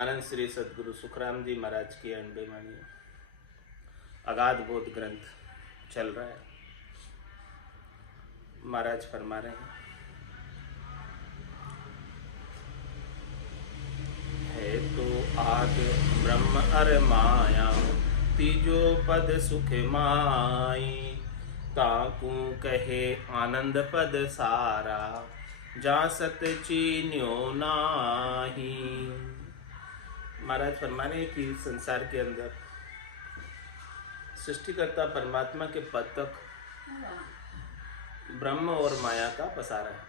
आनंद श्री सदगुरु सुखराम जी महाराज की अंडे अगाध बोध ग्रंथ चल रहा है। महाराज फरमा रहे हैं, है तो आद ब्रह्म अर माया तीजो पद सुख माई ताकू कहे आनंद पद सारा जा सत चीन्यो नाही। महाराज फरमा रहे हैं कि संसार के अंदर सृष्टिकर्ता परमात्मा के पद तक ब्रह्म और माया का पसारा है।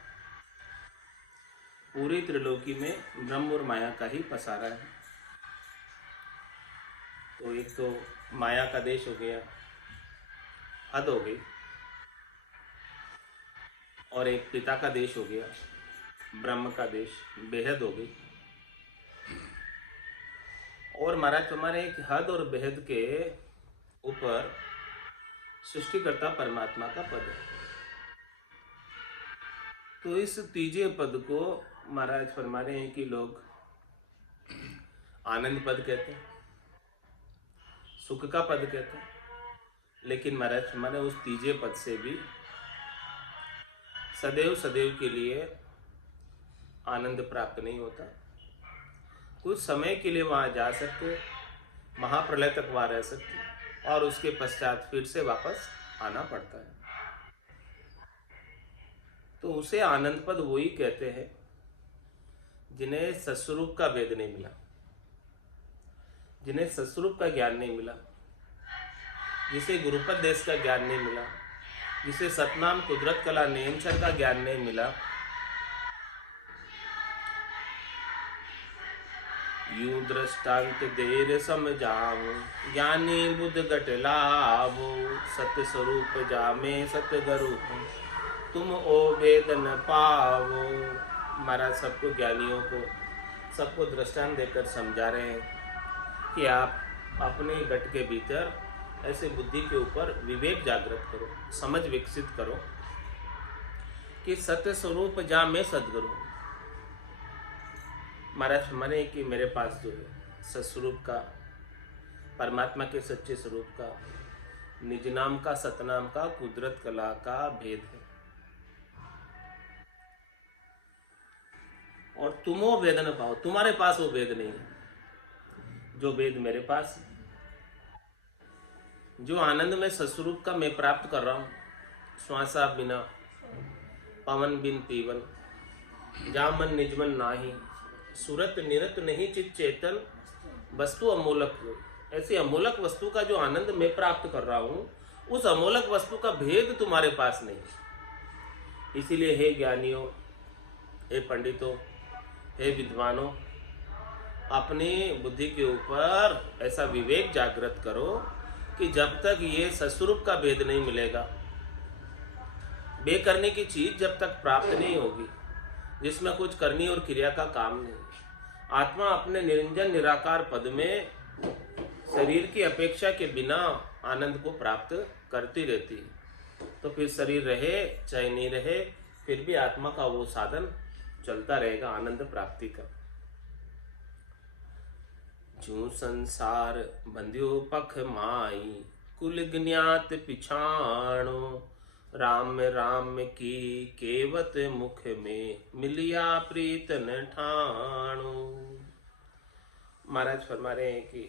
पूरी त्रिलोकी में ब्रह्म और माया का ही पसारा है। तो एक तो माया का देश हो गया, हद हो गई, और एक पिता का देश हो गया, ब्रह्म का देश, बेहद हो गई। और महाराज हमारे एक हद और बेहद के ऊपर सृष्टिकर्ता परमात्मा का पद है। तो इस तीजे पद को महाराज फरमा रहे हैं कि लोग आनंद पद कहते हैं, सुख का पद कहते हैं, लेकिन महाराज फरमा रहे उस तीजे पद से भी सदैव सदैव के लिए आनंद प्राप्त नहीं होता। कुछ समय के लिए वहाँ जा सकते, महाप्रलय तक वहाँ रह सकते, और उसके पश्चात फिर से वापस आना पड़ता है। तो उसे आनंद पद वही कहते हैं जिन्हें सत्स्वरूप का भेद नहीं मिला, जिन्हें सत्स्वरूप का ज्ञान नहीं मिला, जिसे गुरुपद देश का ज्ञान नहीं मिला, जिसे सतनाम कुदरत कला नियंत्रण का ज्ञान नहीं मिला। यूं दृष्टांत देर समझाओ ज्ञानी बुद्ध घट लावो सत्य स्वरूप जामे सतगुरु तुम ओ वेद न पावो। महाराज सबको, ज्ञानियों को, सबको दृष्टांत देकर समझा रहे हैं कि आप अपने घट के भीतर ऐसे बुद्धि के ऊपर विवेक जागृत करो, समझ विकसित करो कि सत्य स्वरूप जा में सदगुरु। महाराज माने कि मेरे पास जो है सत्स्वरूप का, परमात्मा के सच्चे स्वरूप का, निज नाम का, सतनाम का, कुदरत कला का भेद है, और तुम वो भेद न पाओ, तुम्हारे पास वो भेद नहीं है जो भेद मेरे पास है। जो आनंद में सत्स्वरूप का मैं प्राप्त कर रहा हूँ, श्वासा बिना पवन बिन पीवन जामन निजमन नाही सूरत निरत नहीं चित चेतन वस्तु अमोलक हो। ऐसी अमोलक वस्तु का जो आनंद मैं प्राप्त कर रहा हूँ, उस अमोलक वस्तु का भेद तुम्हारे पास नहीं। इसीलिए हे ज्ञानियों, हे पंडितों, हे विद्वानों, अपनी बुद्धि के ऊपर ऐसा विवेक जागृत करो कि जब तक ये सत्स्वरूप का भेद नहीं मिलेगा, बे करने की चीज जब तक प्राप्त नहीं होगी, जिसमें कुछ करनी और क्रिया का काम नहीं, आत्मा अपने निरंजन निराकार पद में शरीर की अपेक्षा के बिना आनंद को प्राप्त करती रहती है। तो फिर शरीर रहे चाहे नहीं रहे, फिर भी आत्मा का वो साधन चलता रहेगा आनंद प्राप्ति का। जो संसार बंध्यो पख माई कुल ज्ञात पिछाणो राम राम की केवत मुख में मिलिया प्रीत न ठाणो। महाराज फरमा रहे हैं कि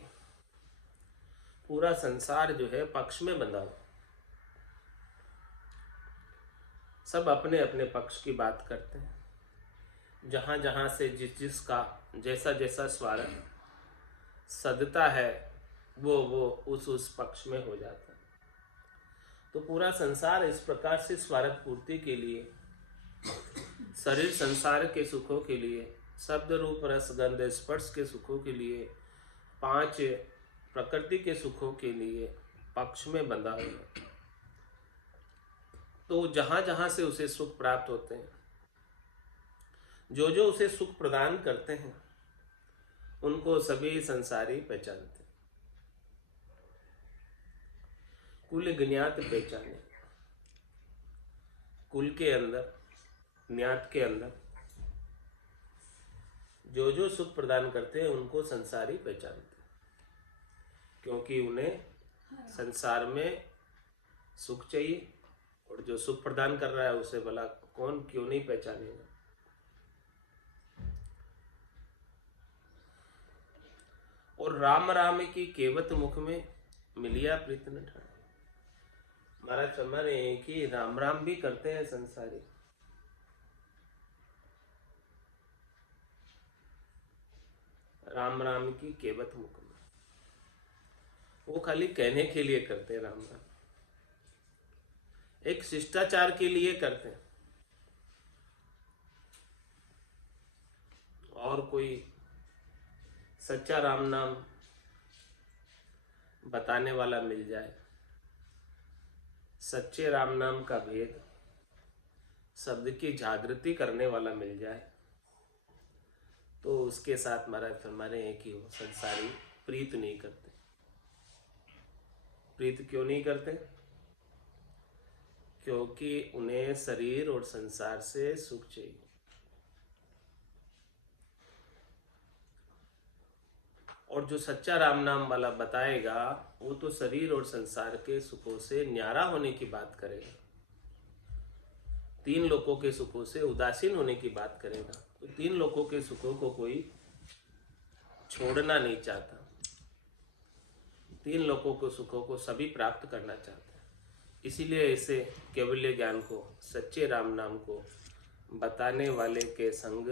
पूरा संसार जो है पक्ष में बंधा हुआ, सब अपने अपने पक्ष की बात करते हैं, जहां जहां से जिस जिसका जैसा जैसा स्वार्थ सदता है वो उस पक्ष में हो जाता है। तो पूरा संसार इस प्रकार से स्वार्थ पूर्ति के लिए, शरीर संसार के सुखों के लिए, शब्द रूप रस गंध स्पर्श के सुखों के लिए, 5 प्रकृति के सुखों के लिए पक्ष में बंधा हुआ है। तो जहां जहां से उसे सुख प्राप्त होते हैं, जो जो उसे सुख प्रदान करते हैं, उनको सभी संसारी पहचानते हैं। कुल ज्ञात पहचाने, कुल के अंदर, ज्ञात के अंदर जो जो सुख प्रदान करते हैं उनको संसारी पहचानते हैं, क्योंकि उन्हें संसार में सुख चाहिए, और जो सुख प्रदान कर रहा है उसे भला कौन क्यों नहीं पहचानेगा। और राम राम की केवत मुख में मिलिया प्रीत न ठान। महाराज फरमा रहे हैं कि राम राम भी करते हैं संसारी, राम राम की केवत मुख में, वो खाली कहने के लिए करते हैं राम राम, एक शिष्टाचार के लिए करते हैं। और कोई सच्चा राम नाम बताने वाला मिल जाए, सच्चे राम नाम का भेद शब्द की जागृति करने वाला मिल जाए, तो उसके साथ महाराज फरमा रहे हैं कि वो संसारी प्रीत नहीं करते। प्रीत क्यों नहीं करते? क्योंकि उन्हें शरीर और संसार से सुख चाहिए। और जो सच्चा राम नाम वाला बताएगा वो तो शरीर और संसार के सुखों से न्यारा होने की बात करेगा, तीन लोकों के सुखों से उदासीन होने की बात करेगा। तो तीन लोकों के सुखों को कोई छोड़ना नहीं चाहता, तीन लोकों के सुखों को सभी प्राप्त करना चाहते हैं। इसीलिए इसे कैवल्य ज्ञान को, सच्चे राम नाम को बताने वाले के संग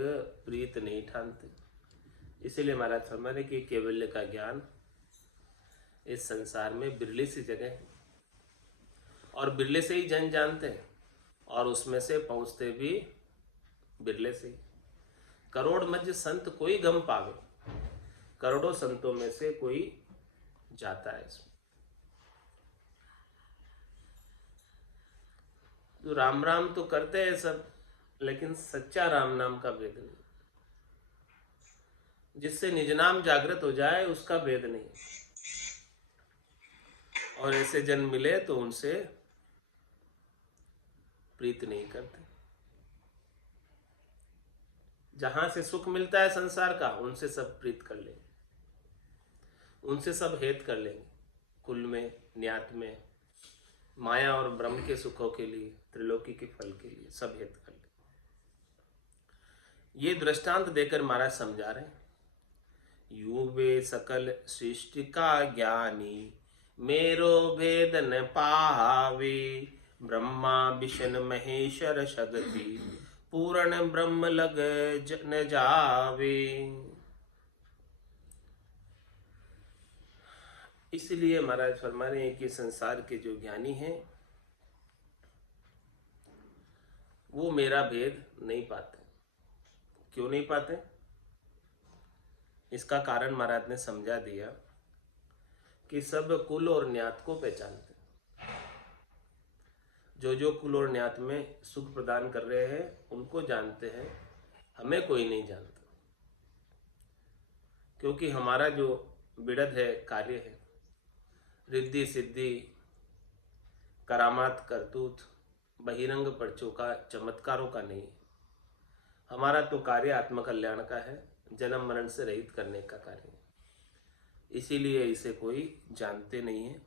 प्रीत नहीं ठानते। इसीलिए महाराज फरमा रहे कि कैवल्य का ज्ञान इस संसार में बिरली सी जगह है, और बिरले से ही जन जानते हैं, और उसमें से पहुंचते भी बिरले से ही। करोड़ मध्य संत कोई गम पावे, करोड़ों संतों में से कोई जाता है इसमें। तो राम राम तो करते हैं सब, लेकिन सच्चा राम नाम का भेद नहीं, जिससे निज नाम जागृत हो जाए उसका भेद नहीं। और ऐसे जन मिले तो उनसे प्रीत नहीं करते। जहां से सुख मिलता है संसार का, उनसे सब प्रीत कर लेंगे, उनसे सब हेत कर लेंगे, कुल में, न्यात में, माया और ब्रह्म के सुखों के लिए, त्रिलोकी के फल के लिए सब हेत कर लेंगे। ये दृष्टांत देकर महाराज समझा रहे हैं, यूं वे सकल सृष्टि का ज्ञानी, मेरो भेद न पावे, ब्रह्मा विष्णु महेश्वर शक्ति, पूर्ण ब्रह्म लग न जावे। इसलिए महाराज फरमा रहे हैं कि संसार के जो ज्ञानी हैं वो मेरा भेद नहीं पाते। क्यों नहीं पाते? इसका कारण महाराज ने समझा दिया कि सब कुल और न्यात को पहचानते, जो जो कुल और न्यात में सुख प्रदान कर रहे हैं उनको जानते हैं, हमें कोई नहीं जानता। क्योंकि हमारा जो बिड़द है, कार्य है, रिद्धि सिद्धि, करामात, करतूत, बहिरंग पर्चों का, चमत्कारों का नहीं है। हमारा तो कार्य आत्मकल्याण का है, जन्म मरण से रहित करने का कार्य है। इसीलिए इसे कोई जानते नहीं है।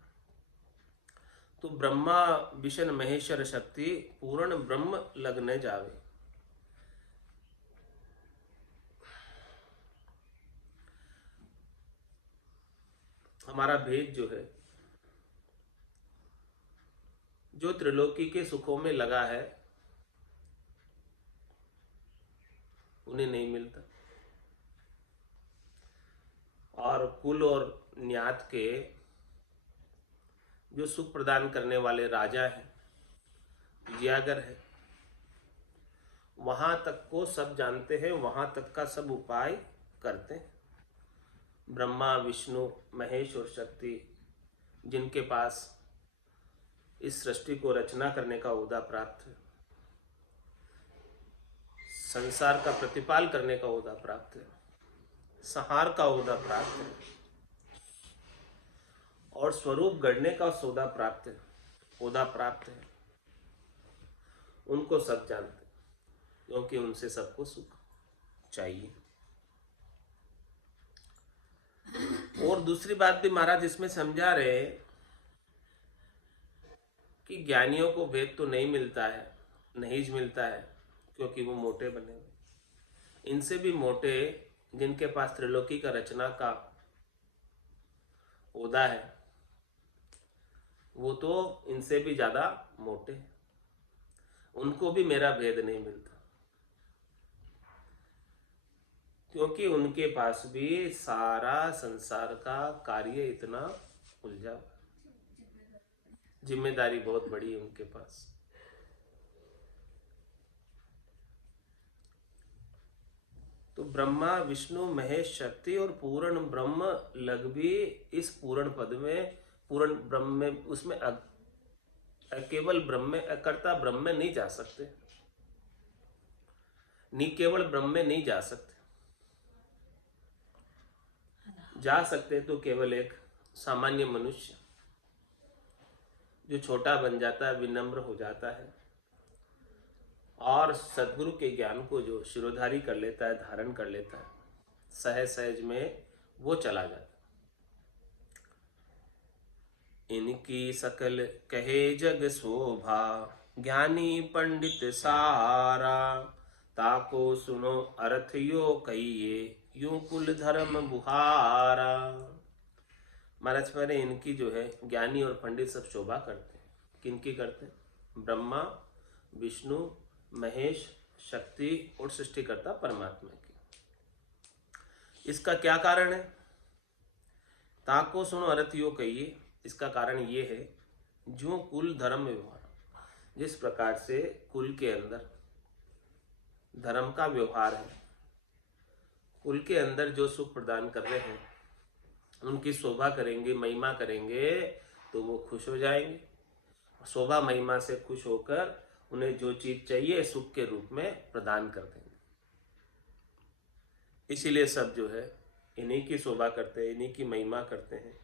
तो ब्रह्मा विष्णु महेश्वर शक्ति, पूर्ण ब्रह्म लगने जावे। हमारा भेद जो है, जो त्रिलोकी के सुखों में लगा है, उन्हें नहीं मिलता। और कुल और न्यात के जो सुख प्रदान करने वाले राजा हैं, जियागर है, वहां तक को सब जानते हैं, वहां तक का सब उपाय करते हैं। ब्रह्मा विष्णु महेश और शक्ति, जिनके पास इस सृष्टि को रचना करने का ओहदा प्राप्त है, संसार का प्रतिपाल करने का ओहदा प्राप्त है, संहार का ओहदा प्राप्त है, और स्वरूप गढ़ने का सौदा प्राप्त है, ओहदा प्राप्त है, उनको सब जानते, क्योंकि उनसे सबको सुख चाहिए। दूसरी बात भी महाराज इसमें समझा रहे हैं कि ज्ञानियों को भेद तो नहीं मिलता है, नहीं मिलता है, क्योंकि वो मोटे बने हुए। इनसे भी मोटे जिनके पास त्रिलोकी का रचना का ओदा है, वो तो इनसे भी ज्यादा मोटे, उनको भी मेरा भेद नहीं मिलता, क्योंकि उनके पास भी सारा संसार का कार्य इतना उलझा, जिम्मेदारी बहुत बड़ी है उनके पास। तो ब्रह्मा विष्णु महेश शक्ति और पूर्ण ब्रह्म लग भी इस पूर्ण पद में, पूर्ण ब्रह्म में, उसमें केवल ब्रह्म में, अकर्ता ब्रह्म में नहीं जा सकते, नहीं केवल ब्रह्म में नहीं जा सकते। जा सकते तो केवल एक सामान्य मनुष्य जो छोटा बन जाता है, विनम्र हो जाता है और सदगुरु के ज्ञान को जो शिरोधारी कर लेता है, धारण कर लेता है, सहज सहज में वो चला जाता। इनकी सकल कहे जग शोभा, ज्ञानी पंडित सारा, ताको सुनो अर्थ यो कहिए, यूं कुल धर्म बुहारा। महाराज पर इनकी जो है ज्ञानी और पंडित सब शोभा करते हैं। किनकी करते हैं? ब्रह्मा विष्णु महेश शक्ति और सृष्टिकर्ता परमात्मा की। इसका क्या कारण है? ताको सुनो अर्थ यो कहिए, इसका कारण ये है जो कुल धर्म व्यवहार, जिस प्रकार से कुल के अंदर धर्म का व्यवहार है, कुल के अंदर जो सुख प्रदान कर रहे हैं उनकी शोभा करेंगे, महिमा करेंगे तो वो खुश हो जाएंगे। शोभा महिमा से खुश होकर उन्हें जो चीज चाहिए सुख के रूप में प्रदान कर देंगे। इसीलिए सब जो है इन्हीं की शोभा करते हैं, इन्हीं की महिमा करते हैं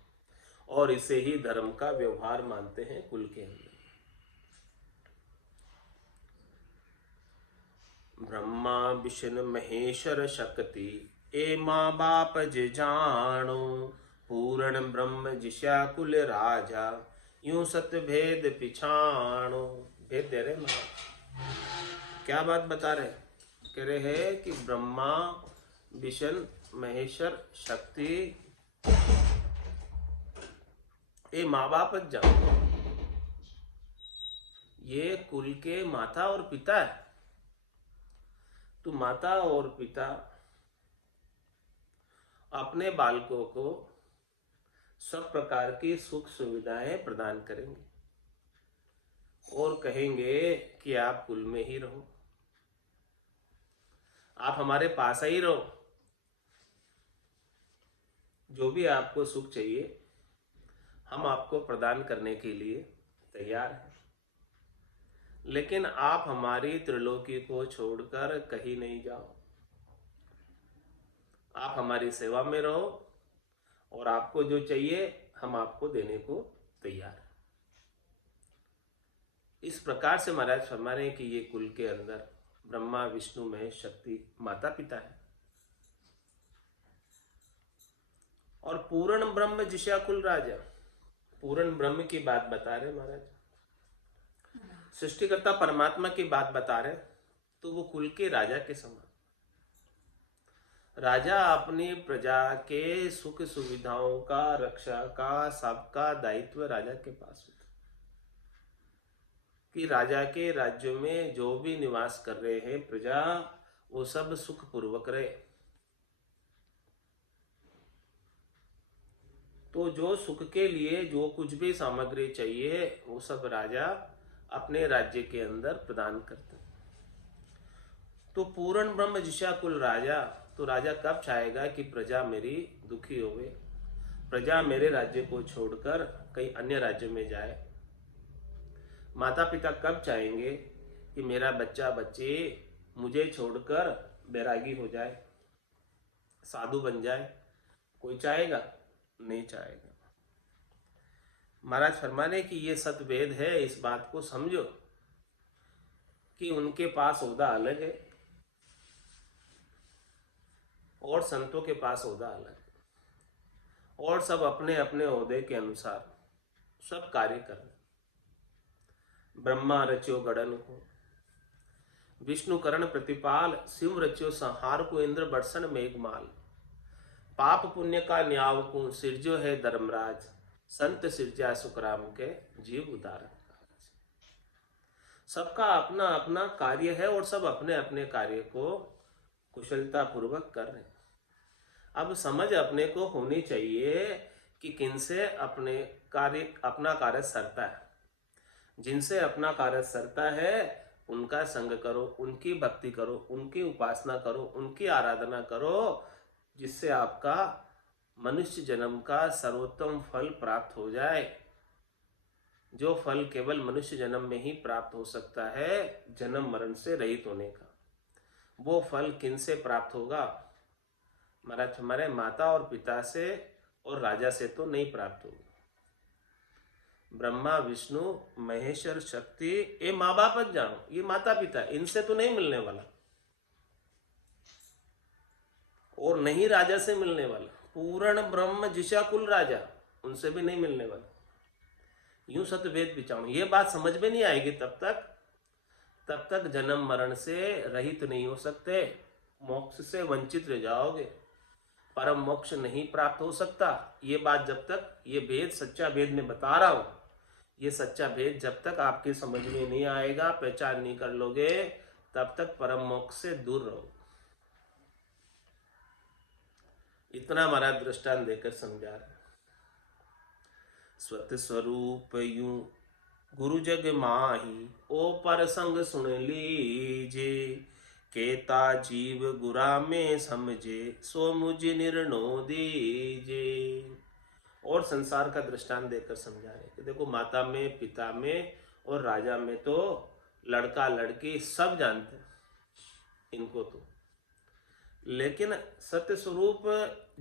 और इसे ही धर्म का व्यवहार मानते हैं कुल के अंदर। ब्रह्मा विष्णु महेश्वर शक्ति, ए माँ बाप जे जानो, पूर्ण ब्रह्म जिस्या कुल राजा, यूं सत्य भेद पिछाणो। भेद दे रहे महाराज, क्या बात बता रहे? कह रहे हैं कि ब्रह्मा विष्णु महेश्वर शक्ति, ये माँ बाप जानो, ये कुल के माता और पिता है। तो माता और पिता अपने बालकों को सब प्रकार की सुख सुविधाएं प्रदान करेंगे और कहेंगे कि आप कुल में ही रहो, आप हमारे पास ही रहो, जो भी आपको सुख चाहिए हम आपको प्रदान करने के लिए तैयार हैं, लेकिन आप हमारी त्रिलोकी को छोड़कर कहीं नहीं जाओ, आप हमारी सेवा में रहो और आपको जो चाहिए हम आपको देने को तैयार हैं। इस प्रकार से महाराज फरमा रहे हैं कि ये कुल के अंदर ब्रह्मा विष्णु महेश शक्ति माता पिता है और पूर्ण ब्रह्म जिस्या कुल राजा। पूर्ण ब्रह्म की बात बता रहे महाराज, सृष्टिकर्ता परमात्मा की बात बता रहे, तो वो कुल के राजा के समान। राजा अपनी प्रजा के सुख सुविधाओं का, रक्षा का, सबका दायित्व राजा के पास होता, कि राजा के राज्यों में जो भी निवास कर रहे हैं प्रजा, वो सब सुख पूर्वक रहे। तो जो सुख के लिए जो कुछ भी सामग्री चाहिए वो सब राजा अपने राज्य के अंदर प्रदान करते। तो पूर्ण ब्रह्म जिस्या कुल राजा, तो राजा कब चाहेगा कि प्रजा मेरी दुखी होवे, प्रजा मेरे राज्य को छोड़कर कहीं अन्य राज्य में जाए। माता पिता कब चाहेंगे कि मेरा बच्चा बच्ची मुझे छोड़कर बैरागी हो जाए, साधु बन जाए? कोई चाहेगा? नहीं चाहेगा। महाराज फरमाने कि ये सतवेद है, इस बात को समझो कि उनके पास ओहदा अलग है और संतों के पास ओहदा अलग है। और सब अपने अपने ओहदे के अनुसार सब कार्य कर रहे। ब्रह्मा रच्यो गड़न को, विष्णु करण प्रतिपाल, शिव रच्यो संहार को, इंद्र बरसन मेघमाल, पाप पुण्य का न्याव को, सिरजो है धर्मराज, संत सिरजा सुखराम के जीव उदार। सबका अपना अपना कार्य है और सब अपने अपने कार्य को कुशलता पूर्वक कर रहे हैं। अब समझ अपने को होनी चाहिए कि किनसे अपना कार्य सरता है। जिनसे अपना कार्य सरता है उनका संग करो, उनकी भक्ति करो, उनकी उपासना करो, उनकी आराधना करो, जिससे आपका मनुष्य जन्म का सर्वोत्तम फल प्राप्त हो जाए। जो फल केवल मनुष्य जन्म में ही प्राप्त हो सकता है, जन्म मरण से रहित होने का, वो फल किनसे प्राप्त होगा? महाराज हमारे माता और पिता से और राजा से तो नहीं प्राप्त होगा। ब्रह्मा विष्णु महेश्वर शक्ति, ये माँ बाप जानो, ये माता पिता, इनसे तो नहीं मिलने वाला, और नहीं राजा से मिलने वाला। पूर्ण ब्रह्म जिशा कुल राजा, उनसे भी नहीं मिलने वाला। यूं सत्यवेद पिचाणु, ये बात समझ में नहीं आएगी तब तक जन्म मरण से रहित नहीं हो सकते, मोक्ष से वंचित रह जाओगे, परम मोक्ष नहीं प्राप्त हो सकता। ये बात जब तक, ये भेद सच्चा भेद में बता रहा हूं, ये सच्चा भेद जब तक आपकी समझ में नहीं आएगा, पहचान नहीं कर लोगे, तब तक परम मोक्ष से दूर रहोगे। इतना हमारा दृष्टांत देकर समझा रहे। स्वत स्वरूप यूं गुरु जग माही, ओ पर संग सुन लीजे, केता जीव गुरा में समझे, सो मुझ निर्णो दीजे। और संसार का दृष्टांत देकर समझा रहे कि देखो, माता में, पिता में और राजा में तो लड़का लड़की सब जानते हैं इनको तो, लेकिन सत्य स्वरूप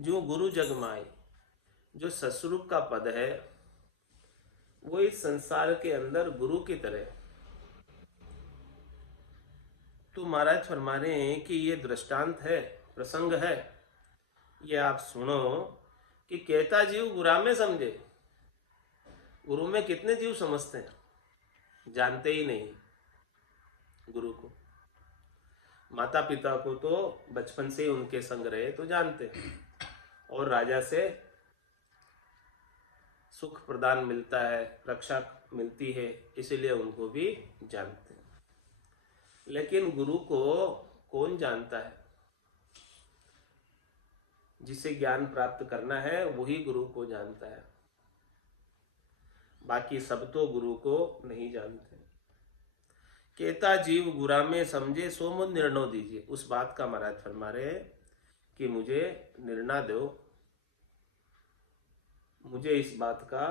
जो गुरु जगमाई, जो सत्स्वरूप का पद है, वो इस संसार के अंदर गुरु की तरह। तो महाराज फरमा रहे हैं कि ये दृष्टांत है, प्रसंग है, ये आप सुनो कि कहता जीव गुरा में समझे। गुरु में कितने जीव समझते हैं? जानते ही नहीं गुरु को। माता पिता को तो बचपन से ही उनके संग रहे तो जानते हैं, और राजा से सुख प्रदान मिलता है, रक्षा मिलती है, इसीलिए उनको भी जानते हैं। लेकिन गुरु को कौन जानता है? जिसे ज्ञान प्राप्त करना है वही गुरु को जानता है, बाकी सब तो गुरु को नहीं जानते। केता जीव गुरा में समझे, सो मुझ निर्णय दीजिए। उस बात का महाराज फरमा रहे कि मुझे निर्णय दो, मुझे इस बात का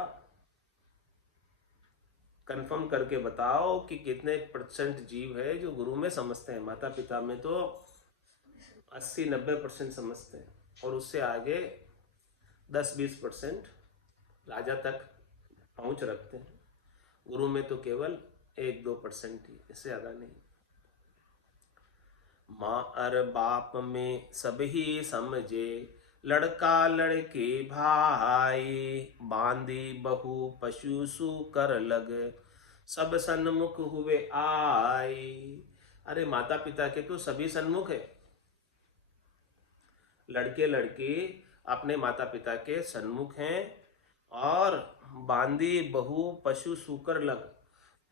कंफर्म करके बताओ कि कितने % जीव है जो गुरु में समझते हैं। माता पिता में तो 80-90% समझते हैं, और उससे आगे 10-20% राजा तक पहुंच रखते हैं। गुरु में तो केवल 1-2% ही, इससे ज्यादा नहीं। माँ और बाप में सब ही समझे, लड़का लड़के भाई, बांधी बहु पशु सु कर लग, सब सन्मुख हुए आई। अरे माता पिता के तो सभी सन्मुख है, लड़के लड़की अपने माता पिता के सन्मुख हैं, और बांधी बहु पशु सूकर लग,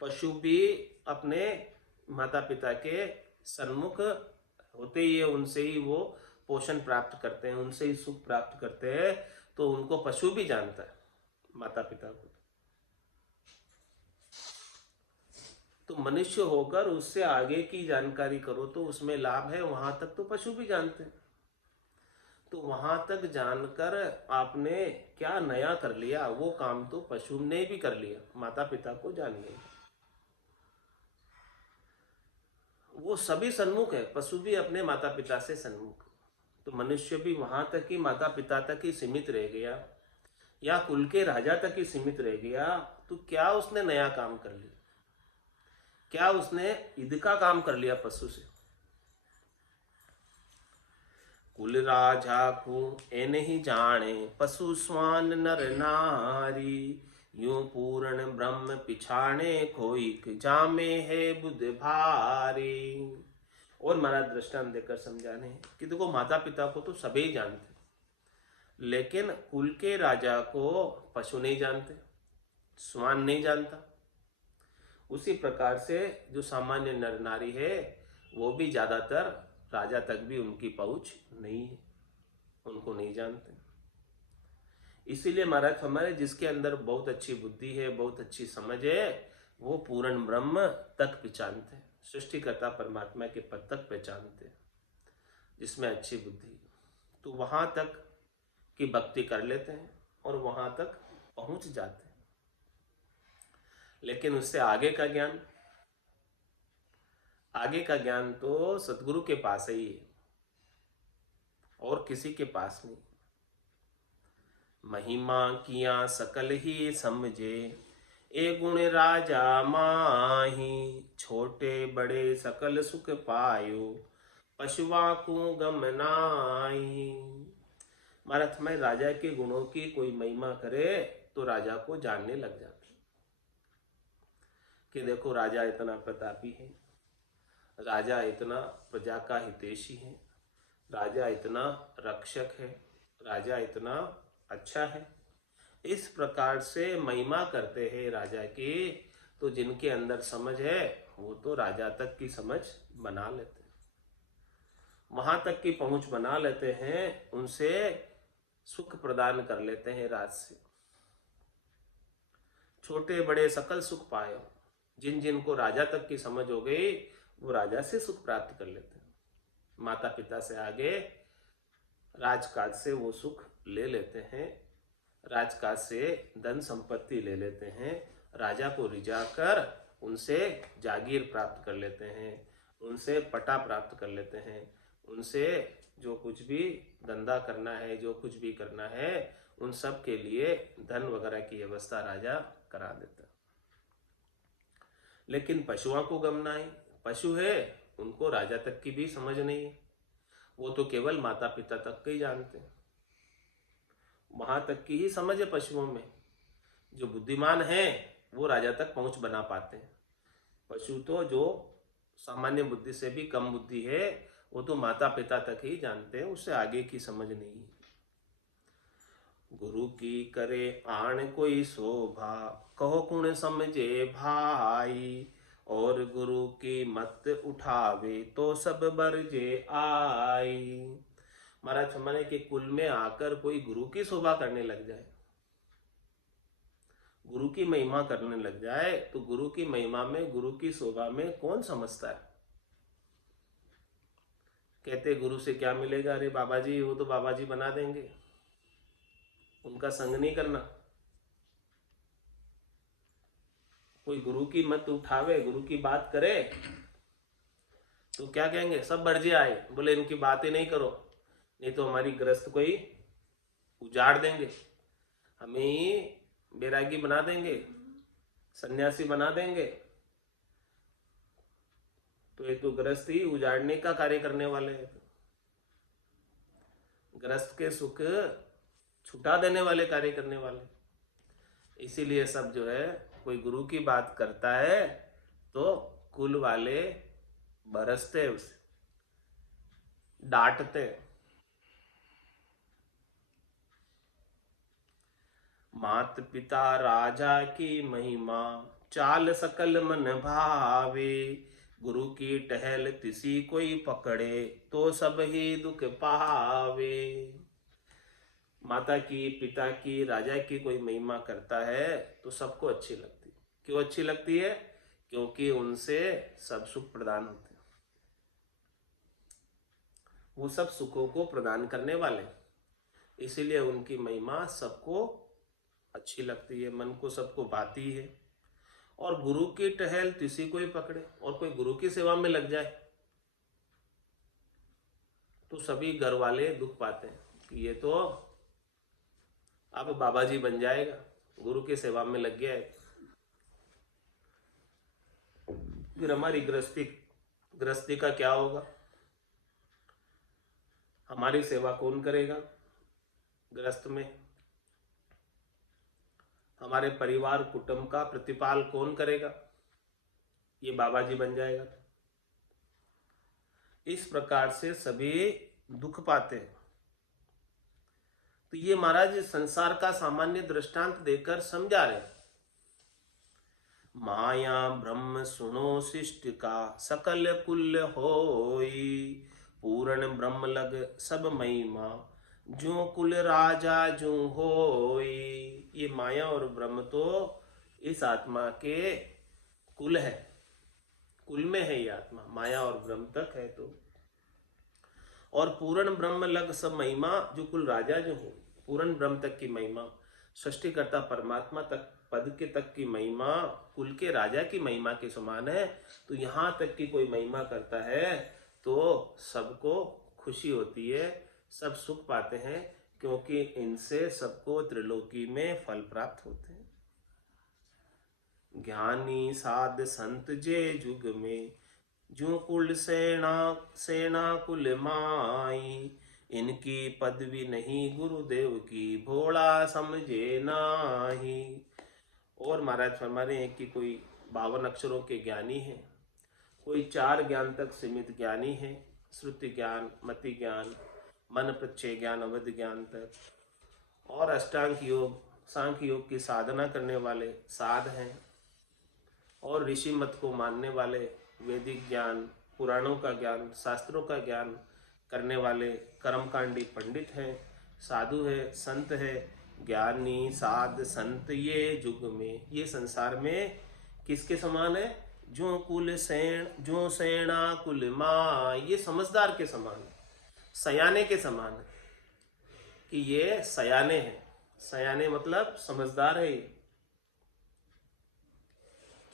पशु भी अपने माता पिता के सन्मुख होते ही है, उनसे ही वो पोषण प्राप्त करते हैं, उनसे ही सुख प्राप्त करते हैं, तो उनको पशु भी जानता है, माता पिता को। तो मनुष्य होकर उससे आगे की जानकारी करो तो उसमें लाभ है, वहां तक तो पशु भी जानते हैं। तो वहां तक जानकर आपने क्या नया कर लिया? वो काम तो पशु ने भी कर लिया, माता पिता को जान लिया। वो सभी सन्मुख है, पशु भी अपने माता पिता से सन्मुख। तो मनुष्य भी वहां तक ही माता पिता तक ही सीमित रह गया, या कुल के राजा तक ही सीमित रह गया, तो क्या उसने नया काम कर लिया? क्या उसने ईद का काम कर लिया पशु से? कुल राजा को ए नहीं जाने, पशु स्वान नर नारी, यूं पूर्ण ब्रह्म पिछाने, कोई जामे है बुध भारी। और महाराज दृष्टांत देकर समझाने कि देखो माता पिता को तो सभी जानते, लेकिन कुल के राजा को पशु नहीं जानते, स्वान नहीं जानता। उसी प्रकार से जो सामान्य नर नारी है वो भी ज्यादातर राजा तक भी उनकी पहुंच नहीं है, उनको नहीं जानते। इसीलिए महाराज हमारे जिसके अंदर बहुत अच्छी बुद्धि है, बहुत अच्छी समझ है, वो पूर्ण ब्रह्म तक पहचानते, सृष्टिकर्ता परमात्मा के पद तक पहचानते। जिसमें अच्छी बुद्धि तो वहां तक की भक्ति कर लेते हैं और वहां तक पहुंच जाते हैं। लेकिन उससे आगे का ज्ञान, आगे का ज्ञान तो सतगुरु के पास ही है और किसी के पास नहीं। महिमा किया सकल ही समझे, ए गुण राजा माही, छोटे बड़े सकल सुख पायो, पशुआ को गम नाही। महाराज में राजा के गुणों की कोई महिमा करे तो राजा को जानने लग जाते कि देखो राजा इतना प्रतापी है, राजा इतना प्रजा का हितैषी है, राजा इतना रक्षक है, राजा इतना अच्छा है। इस प्रकार से महिमा करते हैं राजा की, तो जिनके अंदर समझ है वो तो राजा तक की समझ बना लेते हैं, वहां तक की पहुंच बना लेते हैं, उनसे सुख प्रदान कर लेते हैं राज से। छोटे बड़े सकल सुख पाए, जिन जिनको राजा तक की समझ हो गई वो राजा से सुख प्राप्त कर लेते हैं। माता पिता से आगे राजकाज से वो सुख ले लेते हैं, राजकाज से धन संपत्ति ले लेते हैं, राजा को रिझा कर उनसे जागीर प्राप्त कर लेते हैं, उनसे पटा प्राप्त कर लेते हैं, उनसे जो कुछ भी धंधा करना है, जो कुछ भी करना है, उन सब के लिए धन वगैरह की व्यवस्था राजा करा देता। लेकिन पशुओं को गमना है, पशु है उनको राजा तक की भी समझ नहीं है, वो तो केवल माता पिता तक के ही जानते हैं, वहां तक की ही समझ है पशुओं में। जो बुद्धिमान है वो राजा तक पहुंच बना पाते हैं, पशु तो जो सामान्य बुद्धि से भी कम बुद्धि है वो तो माता पिता तक ही जानते हैं, उससे आगे की समझ नहीं है। गुरु की करे आण कोई शोभा, कहो कुण समझे भाई, और गुरु की मत उठावे तो सब बरजे आई। महाराज हमारे के कुल में आकर कोई गुरु की शोभा करने लग जाए, गुरु की महिमा करने लग जाए, तो गुरु की महिमा में, गुरु की शोभा में कौन समझता है। कहते गुरु से क्या मिलेगा, अरे बाबा जी वो तो बाबा जी बना देंगे, उनका संग नहीं करना। कोई गुरु की मत उठावे, गुरु की बात करे तो क्या कहेंगे, सब बरजे आए, बोले इनकी बातें नहीं करो, नहीं तो हमारी ग्रस्त कोई उजाड़ देंगे, हमें बैरागी बना देंगे, सन्यासी बना देंगे। तो ये तो ग्रस्त ही उजाड़ने का कार्य करने वाले हैं, ग्रस्त के सुख छुटा देने वाले कार्य करने वाले। इसीलिए सब जो है कोई गुरु की बात करता है तो कुल वाले बरसते, उसे डांटते। मात पिता राजा की महिमा, चाल सकल मन भावे, गुरु की टहल तिसी कोई पकड़े, तो सब ही दुख पावे। माता की, पिता की, राजा की कोई महिमा करता है तो सबको अच्छी लगती है। क्यों अच्छी लगती है? क्योंकि उनसे सब सुख प्रदान होते हैं, वो सब सुखों को प्रदान करने वाले, इसीलिए उनकी महिमा सबको अच्छी लगती है, मन को सबको भाती है। और गुरु की टहल किसी को ही पकड़े, और कोई गुरु की सेवा में लग जाए तो सभी घर वाले दुख पाते हैं कि ये तो अब बाबा जी बन जाएगा, गुरु की सेवा में लग गया है। फिर हमारी गृहस्थी का क्या होगा? हमारी सेवा कौन करेगा गृहस्थ में? हमारे परिवार कुटुंब का प्रतिपाल कौन करेगा? ये बाबा जी बन जाएगा। इस प्रकार से सभी दुख पाते हैं। तो ये महाराज संसार का सामान्य दृष्टांत देकर समझा रहे। माया ब्रह्म सुनो शिष्ट का सकल कुल होई, पूर्ण ब्रह्म लग सब महिमा जो कुल राजा जो होई। ये माया और ब्रह्म तो इस आत्मा के कुल है, कुल में है ये आत्मा, माया और ब्रह्म तक है। तो और पूर्ण ब्रह्म लग सब महिमा जो कुल राजा जो हो, पूर्ण ब्रह्म तक की महिमा, सृष्टिकर्ता परमात्मा तक पद के तक की महिमा कुल के राजा की महिमा के समान है। तो यहाँ तक की कोई महिमा करता है तो सबको खुशी होती है, सब सुख पाते हैं, क्योंकि इनसे सबको त्रिलोकी में फल प्राप्त होते हैं। ज्ञानी साध संत जे जुग में जो कुल सेना कुल माई, इनकी पदवी नहीं गुरुदेव की भोला समझे नाही। और महाराज फरमा रहे हैं कि कोई 52 अक्षरों के ज्ञानी है, कोई 4 ज्ञान तक सीमित ज्ञानी है, श्रुति ज्ञान, मति ज्ञान, मन प्रत्यय ज्ञान, अवध ज्ञान तक, और अष्टांग योग सांख्य योग की साधना करने वाले साध हैं, और ऋषि मत को मानने वाले वैदिक ज्ञान, पुराणों का ज्ञान, शास्त्रों का ज्ञान करने वाले कर्मकांडी पंडित हैं, साधु है, संत है। ज्ञानी साध संत ये युग में, ये संसार में किसके समान है? जो कुल जो सेना कुल माँ, ये समझदार के समान है, सयाने के समान है, कि ये सयाने हैं। सयाने मतलब समझदार है।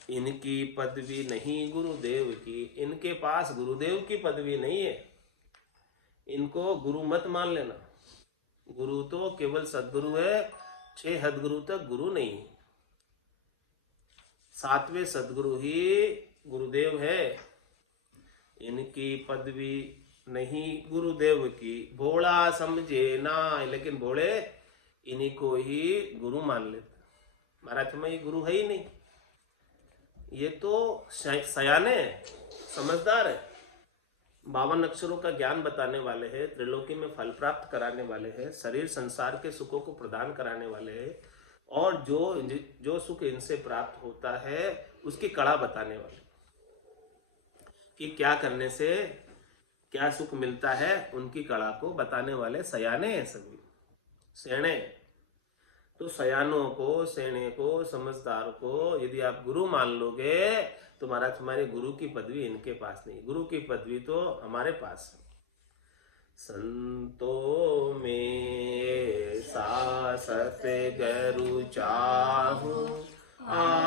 इनकी पदवी नहीं गुरुदेव की, इनके पास गुरुदेव की पदवी नहीं है, इनको गुरु मत मान लेना। गुरु तो केवल सद्गुरु है, 6 हदगुरु तक गुरु नहीं। 7वें सद्गुरु ही गुरुदेव है। इनकी पदवी नहीं गुरुदेव की भोला समझे ना, लेकिन भोले इन्हीं को ही गुरु मान लेते। महाराज में ये गुरु है ही नहीं, ये तो सयाने है, समझदार है, 52 अक्षरों का ज्ञान बताने वाले हैं, त्रिलोकी में फल प्राप्त कराने वाले हैं, शरीर संसार के सुखों को प्रदान कराने वाले हैं, और जो सुख इनसे प्राप्त होता है उसकी कड़ा बताने वाले, कि क्या करने से क्या सुख मिलता है, उनकी कड़ा को बताने वाले सयाने हैं सभी, सेणे। तो सयानों को, सेने को, समझदार को यदि आप गुरु मान लोगे तो महाराज तुम्हारे गुरु की पदवी इनके पास नहीं, गुरु की पदवी तो हमारे पास है। संतों में सासत गुरु चाहू,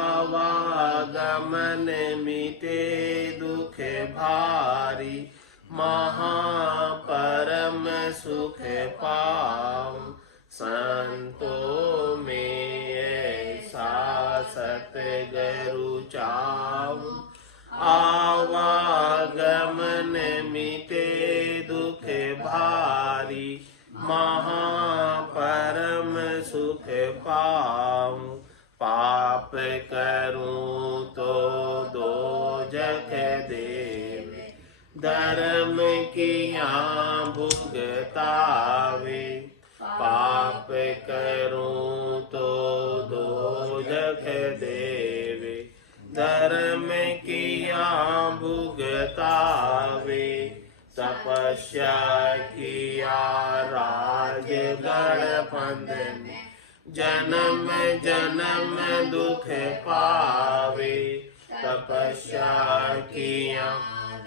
आवागमन मिटे दुख भारी, महापरम सुख पाऊं। संतों में ऐसा सतगुरु चाहूं, आवागमन मिटे दुख भारी, महापरम सुख पाऊं। पाप करूं तो दोजख देवे, धर्म किया भुगतावे। पाप करूं तो दोजख देवे, धर्म किया भुगतावे। तपस्या किया राजगढ़ फंद में, जन्म जन्म दुख पावे। तपस्या किया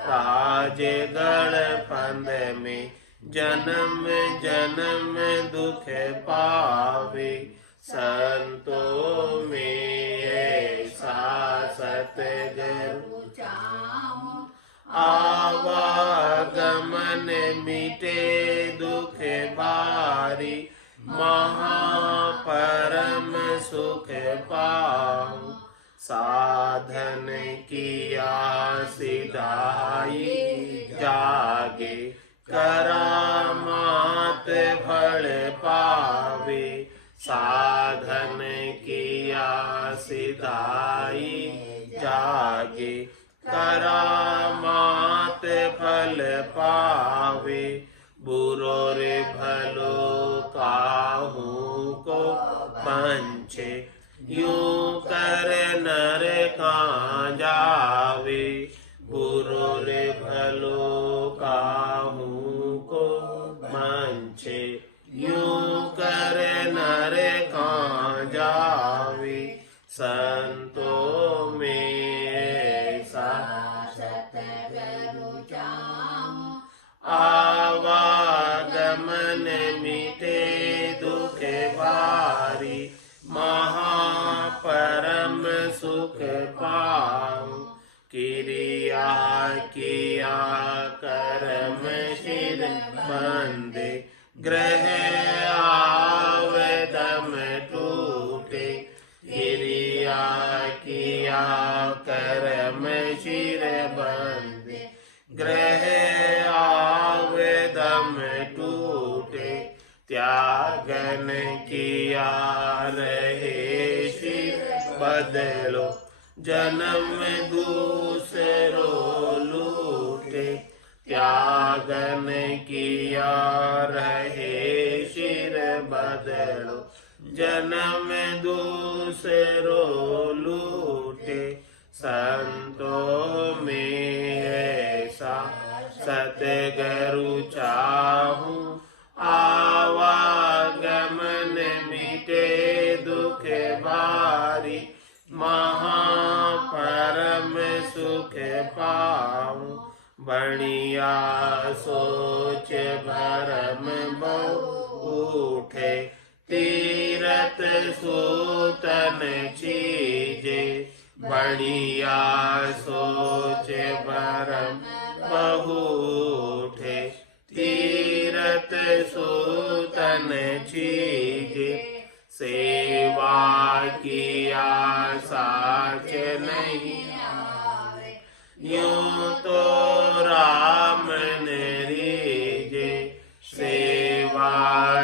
राजगढ़ फंद में, जन्म जन्म दुख पावे। संतों में ऐसा सतगुरु चाहूं, आवागमन मिटे दुख भारी, महापरम सुख पाऊं। साधन किया सिधाई जागे, करामात फल पावे, साधन किया सिधाई जागे। करामात फल पावे, बुरो रे भलो काहू को पंचे। यूं कर नर कहाँ जावे, बुरो रे भलो काहू को मंचे। यूं कर नर कहाँ जावे, संतों में ऐसा सतगुरु चाहूं। आवागमन मिटे दुख बारी, महापरम सुख पाऊं। क्रिया किया कर्म शिर बंदे, ग्रह आवेदम टूटे। क्रिया किया कर्म शिर बंदे, ग्रह आवेदम टूटे। त्यागन किया रहे शिर बदलो, जन्म दूसरों लूटे। त्यागन किया रहे शिर बदलो, जन्म दूसरों लूटे। संतों में ऐसा सतगुरु चाहूं, आवागमन मिटे दुख बारी। महापरम सुख पाऊं, बढ़िया सोच भरम बहु उठे। तीरथ सूतन चीजे, बढ़िया सोच भरम बहु उठे। तीरथ सूतन चीजे, सेवा किया साच नहीं आवे। यूं तो राम रीजे, सेवा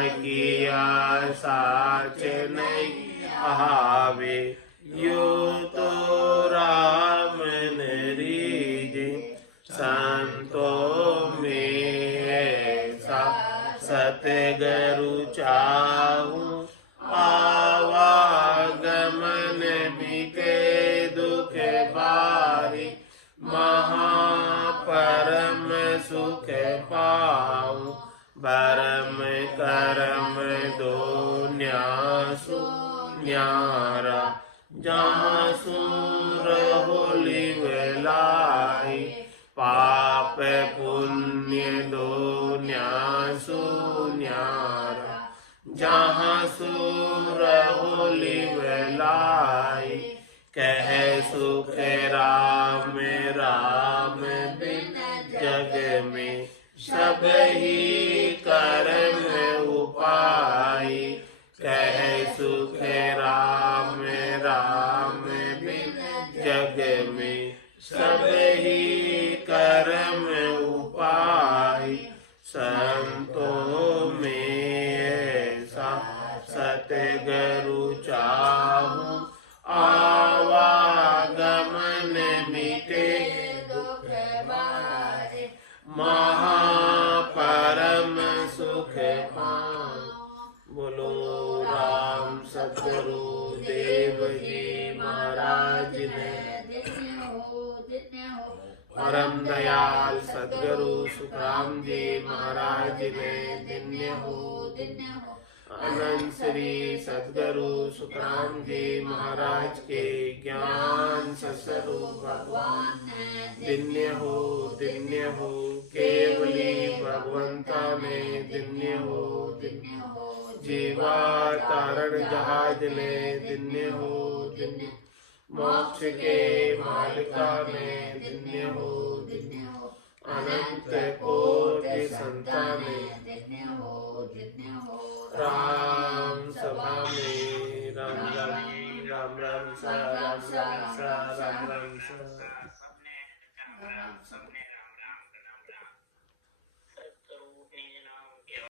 किया साच नहीं आवे। यूं तो राम रीजे, संतों में ऐसा सतगुरु चाहूं। आवागमन मिटे दुख बारी, महापरम सुख पाऊं। भरम करम दो न्यासु न्यारा, जहाँ सूर होली वेलाई। पाप पुण्य दो न्यासु न्यारा, जहाँ सूर होली वेलाई। कह सुख राम राम बिन जग में, सब ही कर्म उपाय। कह सुख राम राम बिन जग में, सब ही कर्म उपाय। संतों में ऐसा सतगुरु चाहूं, आवागमन मिटे दुख बारे। महापरम सुख पाऊं। बोलो राम सतगुरु देव जी महाराज ने। परम दयाल सद्गुरु सुखराम जी महाराज ने। धन्य हो अनंत श्री सद्गुरु सुखराम जी महाराज के ज्ञान स्वरूप भगवान धन्य हो केवली भगवंता में धन्य हो जीवा तारण जहाज में धन्य हो मोक्ष के मालिका में धन्य हो अनंत कोटि संतान में धन्य हो